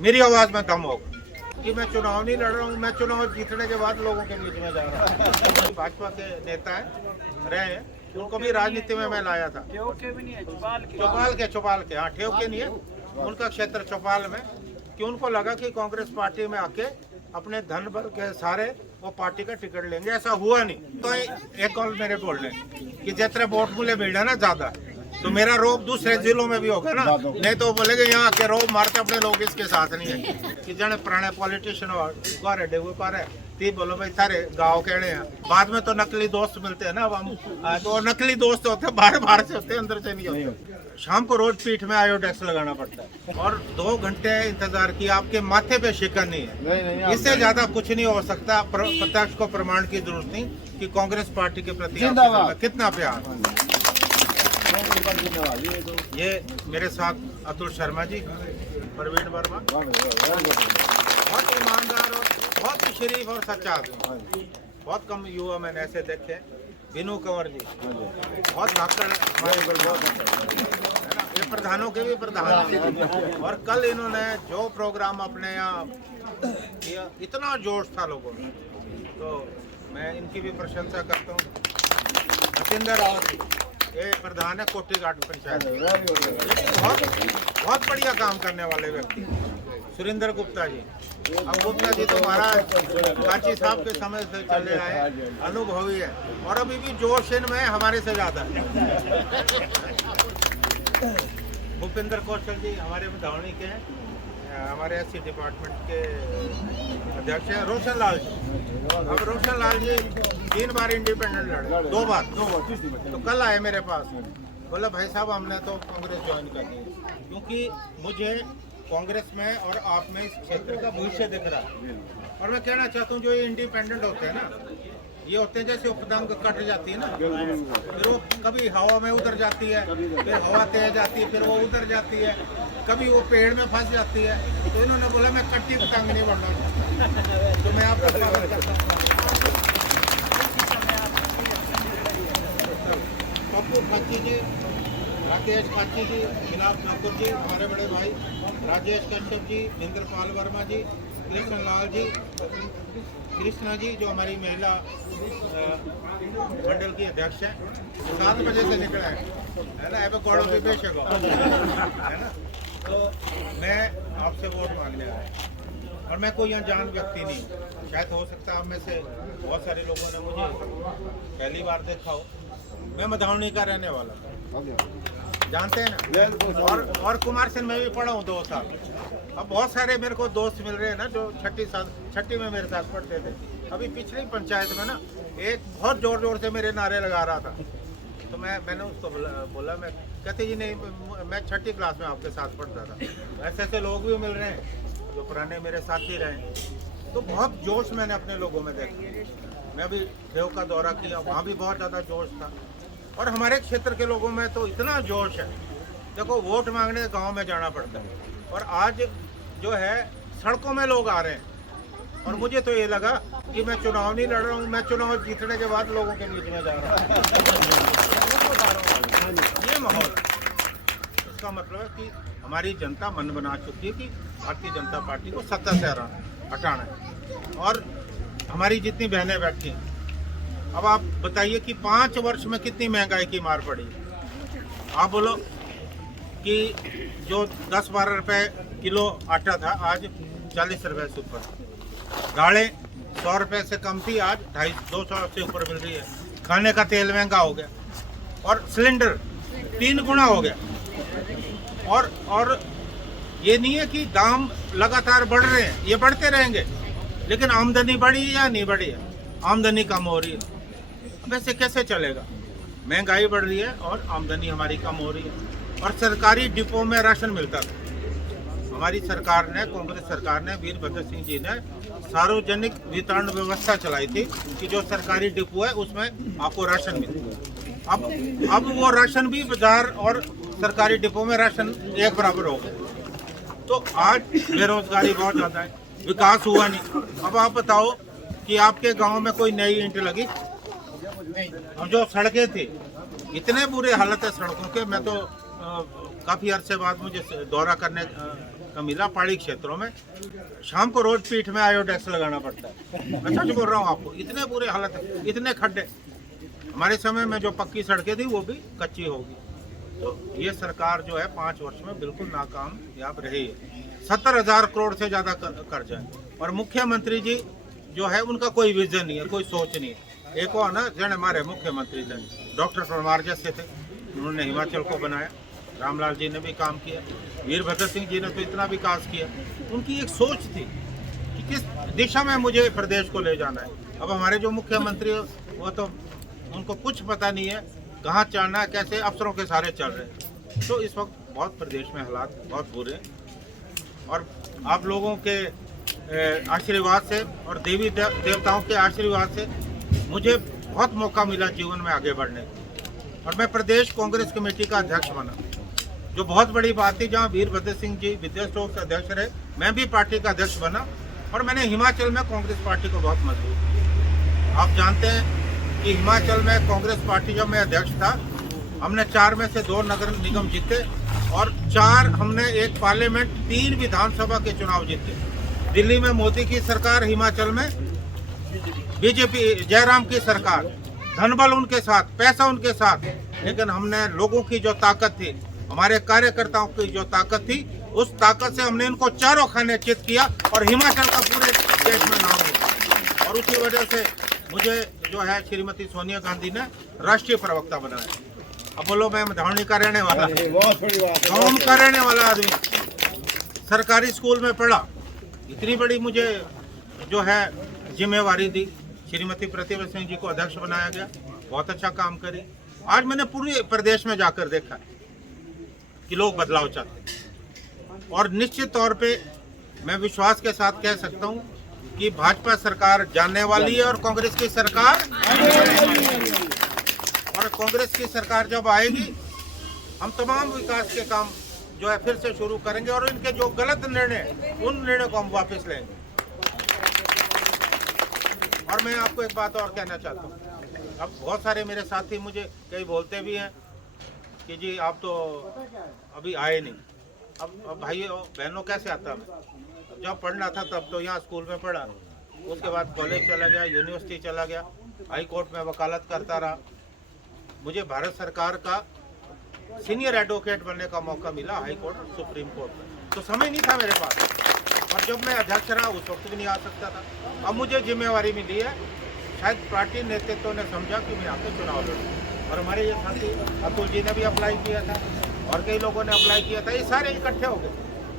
मेरी आवाज में दम होगा कि मैं चुनाव नहीं लड़ रहा हूँ, मैं चुनाव जीतने के बाद लोगों के बीच में जा रहा हूँ। भाजपा के नेता हैं रहे हैं, उनको भी राजनीति में मैं लाया था। चौपाल के हाँ, ठेव के नहीं है, उनका क्षेत्र चौपाल में, कि उनको लगा कि कांग्रेस पार्टी में आके अपने धन बल के सारे वो पार्टी का टिकट लेंगे। ऐसा हुआ नहीं। तो एक कॉल मेरे बोल रहे कि जितने वोट मुझे मिल रहा ना ज्यादा, तो मेरा रोब दूसरे जिलों में भी होगा ना, नहीं तो बोलेगे यहाँ के रोब मारते अपने लोग इसके साथ नहीं है। कि जने पुराने पॉलिटिशियन है ती बोलो भाई सारे गाँव कहने हैं, बाद में तो नकली दोस्त मिलते हैं ना। अब हम तो नकली दोस्त होते हैं, बाहर से होते हैं, अंदर से नहीं होते। शाम को रोज पीठ में आयोडेक्स लगाना पड़ता है और 2 घंटे इंतजार किया, आपके माथे पे शिकन नहीं है। इससे ज्यादा कुछ नहीं हो सकता। प्रत्यक्ष को प्रमाण की जरूरत नहीं कि कांग्रेस पार्टी के प्रति कितना प्यार। ये मेरे साथ अतुल शर्मा जी, प्रवीण वर्मा, बहुत ईमानदार और बहुत ही शरीफ और सच्चा आदमी। बहुत कम युवा मैंने ऐसे देखे। विनू कंवर जी बहुत धाकड़ हमारे है ना, ये प्रधानों के भी प्रधान हैं। और कल इन्होंने जो प्रोग्राम अपने यहाँ किया, इतना जोश था लोगों में, तो मैं इनकी भी प्रशंसा करता हूँ। भटिंदर रावत जी, ये प्रधान है कोटी घाट पंचायत, बहुत बढ़िया काम करने वाले व्यक्ति। सुरेंद्र गुप्ता जी, अब गुप्ता जी तो महाराज काची साहब के समय से चले आए, अनुभवी है और अभी भी जोश इनमें हमारे से ज्यादा है। भूपेंद्र कौशल जी हमारे मधौनी के हैं, हमारे एससी डिपार्टमेंट के अध्यक्ष हैं। रोशन लाल जी, अब रोशन लाल जी 3 बार इंडिपेंडेंट लड़े, 2 बार। तो कल आए मेरे पास, बोला भाई साहब हमने तो कांग्रेस ज्वाइन करनी है, क्योंकि मुझे कांग्रेस में और आप में इस क्षेत्र का भविष्य दिख रहा है। और मैं कहना चाहता हूँ जो ये इंडिपेंडेंट होते हैं ना, ये होते हैं जैसे उपदंग कट जाती है ना, फिर वो कभी हवा में उधर जाती है, फिर हवा तेज जाती है, फिर वो उधर जाती है, कभी वो पेड़ में फंस जाती है। तो इन्होंने बोला मैं कट्टी पतंग नहीं बनना, तो मैं आपका स्वागत करता हूँ। पप्पू खच्ची जी, राकेश खच्ची जी, विलास ठाकुर जी, हमारे बड़े भाई राजेश कश्यप जी, इंद्रपाल वर्मा जी, कृष्ण लाल जी, कृष्णा जी जो हमारी महिला मंडल की अध्यक्ष है, 7 बजे से निकला है ना, अब गौरव भी बेशक है ना। तो मैं आपसे वोट मांगने आया और मैं कोई अनजान व्यक्ति नहीं, शायद हो सकता है आप में से बहुत सारे लोगों ने मुझे पहली बार देखा हो। मैं मधौनी का रहने वाला था, जानते हैं ना, और कुमारसेन में भी पढ़ा हूँ 2 साल। अब बहुत सारे मेरे को दोस्त मिल रहे हैं ना जो छठी में मेरे साथ पढ़ते थे। अभी पिछली पंचायत में ना एक बहुत जोर से मेरे नारे लगा रहा था, तो मैंने उसको बोला मैं कहते जी नहीं, मैं 6ठी क्लास में आपके साथ पढ़ता था। ऐसे लोग भी मिल रहे हैं जो पुराने मेरे साथी रहे, तो बहुत जोश मैंने अपने लोगों में देखा। मैं अभी देव का दौरा किया, वहाँ भी बहुत ज़्यादा जोश था। और हमारे क्षेत्र के लोगों में तो इतना जोश है, देखो वोट मांगने गांव में जाना पड़ता है, और आज जो है सड़कों में लोग आ रहे हैं। और मुझे तो ये लगा कि मैं चुनाव नहीं लड़ रहा हूँ, मैं चुनाव जीतने के बाद लोगों के बीच में जा रहा हूँ। ये माहौल, इसका मतलब है कि हमारी जनता मन बना चुकी है कि भारतीय जनता पार्टी को सत्ता से हटाना है। और हमारी जितनी बहनें बैठी हैं, अब आप बताइए कि 5 वर्ष में कितनी महंगाई की मार पड़ी। आप बोलो कि जो 10-12 रुपए किलो आटा था, आज 40 रुपए से ऊपर। दालें 100 रुपए से कम थी, आज 250 से ऊपर मिल रही है। खाने का तेल महंगा हो गया और सिलेंडर 3 गुना हो गया। और ये नहीं है कि दाम लगातार बढ़ रहे हैं, ये बढ़ते रहेंगे, लेकिन आमदनी बढ़ी या नहीं बढ़ी है? आमदनी कम हो रही है। वैसे कैसे चलेगा? महंगाई बढ़ रही है और आमदनी हमारी कम हो रही है। और सरकारी डिपो में राशन मिलता था, हमारी सरकार ने, कांग्रेस सरकार ने, वीरभद्र सिंह जी ने सार्वजनिक वितरण व्यवस्था चलाई थी कि जो सरकारी डिपो है उसमें आपको राशन मिले। अब वो राशन भी बाजार और सरकारी डिपो में राशन एक बराबर हो गया। तो आज बेरोजगारी बहुत ज़्यादा है, विकास हुआ नहीं। अब आप बताओ कि आपके गांव में कोई नई ईंट लगी? अब जो सड़कें थी, इतने बुरे हालत है सड़कों के। मैं तो काफ़ी अरसे बाद मुझे दौरा करने कमीला पहाड़ी क्षेत्रों में शाम को रोज पीठ में आयोडेक्स लगाना पड़ता है। मैं सच बोल रहा हूँ आपको, इतने बुरे हालत है, इतने खड्डे। हमारे समय में जो पक्की सड़कें थी वो भी कच्ची होगी। तो ये सरकार जो है 5 वर्ष में बिल्कुल नाकामयाब रही है। 70,000 करोड़ से ज़्यादा कर्जा है और मुख्यमंत्री जी जो है उनका कोई विजन नहीं है, कोई सोच नहीं है। एक वो ना जन हमारे मुख्यमंत्री थे डॉक्टर परमार जैसे थे, उन्होंने हिमाचल को बनाया। रामलाल जी ने भी काम किया, वीरभद्र सिंह जी ने तो इतना विकास किया। उनकी एक सोच थी कि किस दिशा में मुझे प्रदेश को ले जाना है। अब हमारे जो मुख्यमंत्री वो तो उनको कुछ पता नहीं है कहाँ चलना है, कैसे अफसरों के सारे चल रहे हैं। तो इस वक्त बहुत प्रदेश में हालात बहुत बुरे हैं और आप लोगों के आशीर्वाद से और देवी देवताओं के आशीर्वाद से मुझे बहुत मौका मिला जीवन में आगे बढ़ने का और मैं प्रदेश कांग्रेस कमेटी का अध्यक्ष बना, जो बहुत बड़ी बात थी। जहां वीरभद्र सिंह जी विद्या स्टोक से अध्यक्ष रहे, मैं भी पार्टी का अध्यक्ष बना और मैंने हिमाचल में कांग्रेस पार्टी को बहुत मजबूत किया। आप जानते हैं कि हिमाचल में कांग्रेस पार्टी जब मैं अध्यक्ष था, हमने 4 में से 2 नगर निगम जीते और 4 हमने एक पार्लियामेंट 3 विधानसभा के चुनाव जीते। दिल्ली में मोदी की सरकार, हिमाचल में बीजेपी जयराम की सरकार, धनबल उनके साथ, पैसा उनके साथ, लेकिन हमने लोगों की जो ताकत थी, हमारे कार्यकर्ताओं की जो ताकत थी, उस ताकत से हमने इनको चारों खाने चित किया और हिमाचल का पूरे देश में नाम हुआ। और उसी वजह से मुझे जो है श्रीमती सोनिया गांधी ने राष्ट्रीय प्रवक्ता बनाया। अब बोलो मैं मधावनी का रहने वाला, गाँव का रहने वाला आदमी, सरकारी स्कूल में पढ़ा, इतनी बड़ी मुझे जो है जिम्मेवारी दी। श्रीमती प्रतिभा सिंह जी को अध्यक्ष बनाया गया, बहुत अच्छा काम करी। आज मैंने पूरे प्रदेश में जाकर देखा कि लोग बदलाव चाहते हैं और निश्चित तौर पे मैं विश्वास के साथ कह सकता हूं कि भाजपा सरकार जानने वाली है और कांग्रेस की सरकार और कांग्रेस की सरकार जब आएगी, हम तमाम विकास के काम जो है फिर से शुरू करेंगे और इनके जो गलत निर्णय, उन निर्णय को हम वापस लेंगे। और मैं आपको एक बात और कहना चाहता हूँ। अब बहुत सारे मेरे साथी मुझे कई बोलते भी हैं कि जी आप तो अभी आए नहीं। अब भाइयों बहनों कैसे आता मैं? जब पढ़ना था तब तो यहाँ स्कूल में पढ़ा, उसके बाद कॉलेज चला गया, यूनिवर्सिटी चला गया, हाई कोर्ट में वकालत करता रहा। मुझे भारत सरकार का सीनियर एडवोकेट बनने का मौका मिला हाई कोर्ट और सुप्रीम कोर्ट में, तो समय नहीं था मेरे पास। और जब मैं अध्यक्ष रहा उस वक्त भी नहीं आ सकता था। अब मुझे जिम्मेवारी मिली है, शायद पार्टी नेतृत्व ने समझा कि मैं आके चुनाव लड़ूँ। और हमारे ये साथी अतुल जी ने भी अप्लाई किया था और कई लोगों ने अप्लाई किया था, ये सारे इकट्ठे हो गए।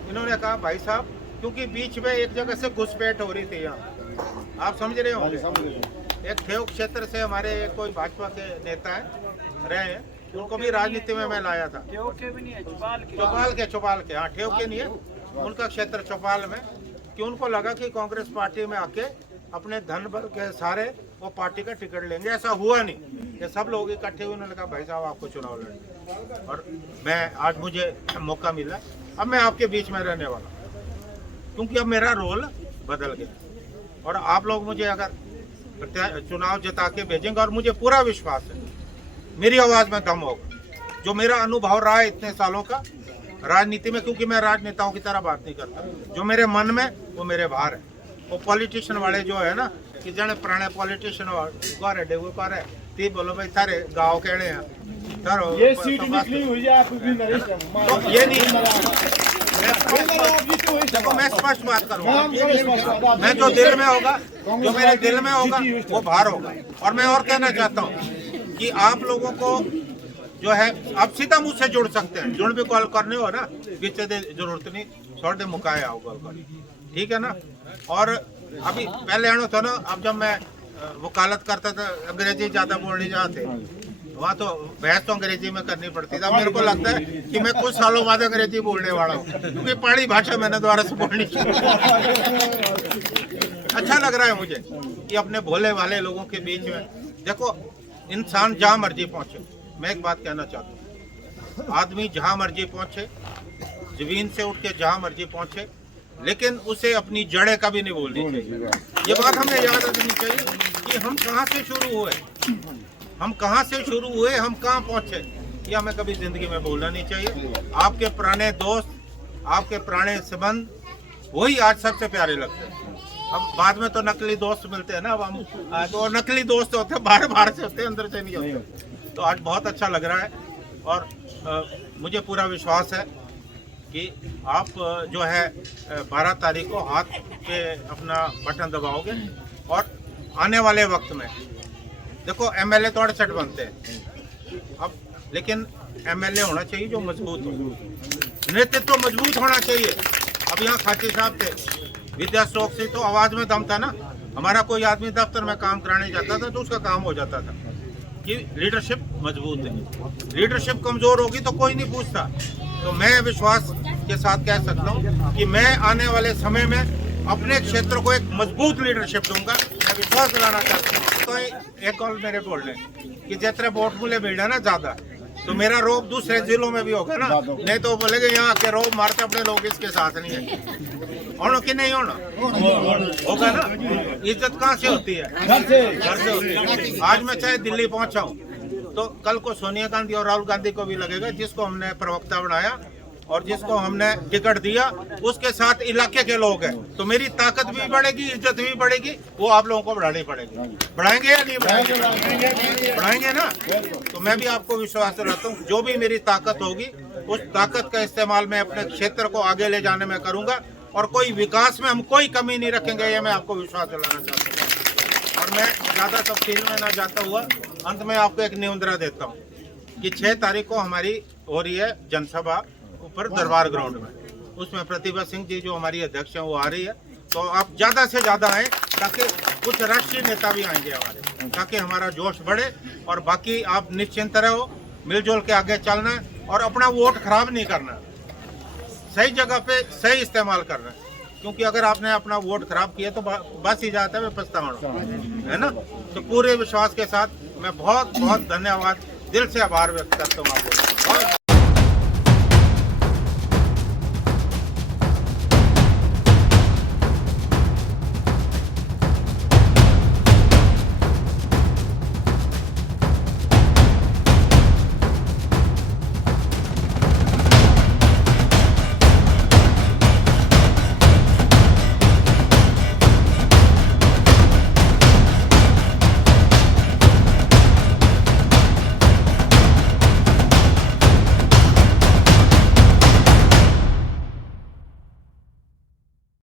इन्होंने कहा भाई साहब, क्योंकि बीच में एक जगह से घुसपैठ हो रही थी यहाँ, आप समझ रहे होंगे। एक ठेव क्षेत्र से हमारे कोई भाजपा के नेता है रहे हैं, उनको भी राजनीति में मैं लाया था। चौपाल के हाँ, ठेव के नहीं है, उनका क्षेत्र चौपाल में, कि उनको लगा कि कांग्रेस पार्टी में आके अपने धन बल के सारे वो पार्टी का टिकट लेंगे। ऐसा हुआ नहीं, ये सब लोग इकट्ठे हुए, उन्होंने कहा भाई साहब आपको चुनाव लड़ना। और मैं आज मुझे मौका मिला, अब मैं आपके बीच में रहने वाला, क्योंकि अब मेरा रोल बदल गया और आप लोग मुझे अगर चुनाव जिता के भेजेंगे, और मुझे पूरा विश्वास है मेरी आवाज़ में दम होगा। जो मेरा अनुभव रहा है इतने सालों का राजनीति में, क्योंकि मैं राजनेताओं की तरह बात नहीं करता, जो मेरे मन में वो मेरे बाहर है। वो पॉलिटिशियन वाले जो है ना, कि जने पुराने पॉलिटिशियन है ती बोलो भाई थारे गाँव कहने हैं ये सीट निकली हुई है, तो ये नहीं। देखो मैं स्पष्ट बात करूँगा, मैं जो दिल में होगा, जो मेरे दिल में होगा वो बाहर होगा। और मैं और कहना चाहता हूँ कि आप लोगों को जो है आप सीधा मुझसे जुड़ सकते हैं, जुड़ भी कॉल करने हो ना, पीछे दे जरूरत नहीं, छोड़ दे मुकाए आओ कॉल कर, ठीक है ना। और अभी पहले आना था ना, अब जब मैं वकालत करता था अंग्रेजी ज़्यादा बोलने जाते, वहाँ तो बहस तो अंग्रेजी में करनी पड़ती थी। अब मेरे को लगता है कि मैं कुछ सालों बाद अंग्रेजी बोलने वाला हूँ, क्योंकि पहाड़ी भाषा मैंने दोबारा से बोलनी। अच्छा लग रहा है मुझे कि अपने भोले वाले लोगों के बीच में, देखो इंसान जहाँ मर्जी पहुँचे, मैं एक बात कहना चाहता हूँ, आदमी जहाँ मर्जी पहुँचे, जमीन से उठ के जहाँ मर्जी पहुँचे, लेकिन उसे अपनी जड़ें कभी नहीं भूलनी चाहिए। ये बात हमें याद रखनी चाहिए कि हम कहाँ से शुरू हुए, हम कहाँ से शुरू हुए, हम कहाँ पहुँचे, ये हमें कभी जिंदगी में भूलना नहीं चाहिए। आपके पुराने दोस्त आपके पुराने संबंध वही आज सबसे प्यारे लगते हैं। अब बाद में तो नकली दोस्त मिलते हैं ना, अब हम तो नकली दोस्त होते हैं, बाहर से होते हैं, अंदर से नहीं होते। तो आज बहुत अच्छा लग रहा है और मुझे पूरा विश्वास है कि आप जो है 12 तारीख को हाथ पे अपना बटन दबाओगे और आने वाले वक्त में देखो एमएलए तो 68 बनते हैं अब, लेकिन एमएलए होना चाहिए जो मजबूत हो, नेतृत्व तो मजबूत होना चाहिए। अब यहाँ खाची साहब थे, विद्या शौक से तो आवाज में दम था ना। हमारा कोई आदमी दफ्तर में काम कराने जाता था तो उसका काम हो जाता था कि लीडरशिप मजबूत है। लीडरशिप कमजोर होगी तो कोई नहीं पूछता। तो मैं विश्वास के साथ कह सकता हूँ कि मैं आने वाले समय में अपने क्षेत्र को एक मजबूत लीडरशिप दूंगा। मैं विश्वास दिलाना चाहता हूँ। तो एक कॉल मेरे बोलने कि जितने वोट मुझे मिले ना ज्यादा, तो मेरा रोब दूसरे जिलों में भी होगा ना, नहीं तो बोलेगे यहाँ के रोब मारते अपने लोग इसके साथ नहीं है। होना कि नहीं होना होगा ना। इज्जत कहाँ से होती है? घर से होती है। आज मैं चाहे दिल्ली पहुंचा हूँ तो कल को सोनिया गांधी और राहुल गांधी को भी लगेगा जिसको हमने प्रवक्ता बनाया और जिसको हमने टिकट दिया उसके साथ इलाके के लोग हैं, तो मेरी ताकत भी बढ़ेगी, इज्जत भी बढ़ेगी। वो आप लोगों को बढ़ानी पड़ेगी। बढ़ाएंगे या नहीं बढ़ाएंगे? बढ़ाएंगे ना। तो मैं भी आपको विश्वास दिलाता हूँ जो भी मेरी ताकत होगी उस ताकत का इस्तेमाल मैं अपने क्षेत्र को आगे ले जाने में करूंगा और कोई विकास में हम कोई कमी नहीं रखेंगे। ये मैं आपको विश्वास दिलाना चाहता हूँ। और मैं ज्यादा तफसील में ना जाता हुआ अंत में आपको एक निमंत्रण देता हूँ कि 6 तारीख को हमारी हो रही है जनसभा ऊपर दरबार ग्राउंड में। उसमें प्रतिभा सिंह जी जो हमारी अध्यक्ष हैं वो आ रही है, तो आप ज्यादा से ज्यादा आए ताकि कुछ राष्ट्रीय नेता भी आएंगे हमारे, ताकि हमारा जोश बढ़े। और बाकी आप निश्चिंत रहो, मिलजुल के आगे चलना है और अपना वोट खराब नहीं करना, सही जगह पे सही इस्तेमाल करना है। क्योंकि अगर आपने अपना वोट खराब किया तो बस ही जाता है पछतावा, है ना। तो पूरे विश्वास के साथ मैं बहुत बहुत धन्यवाद, दिल से आभार व्यक्त करता हूँ आपको।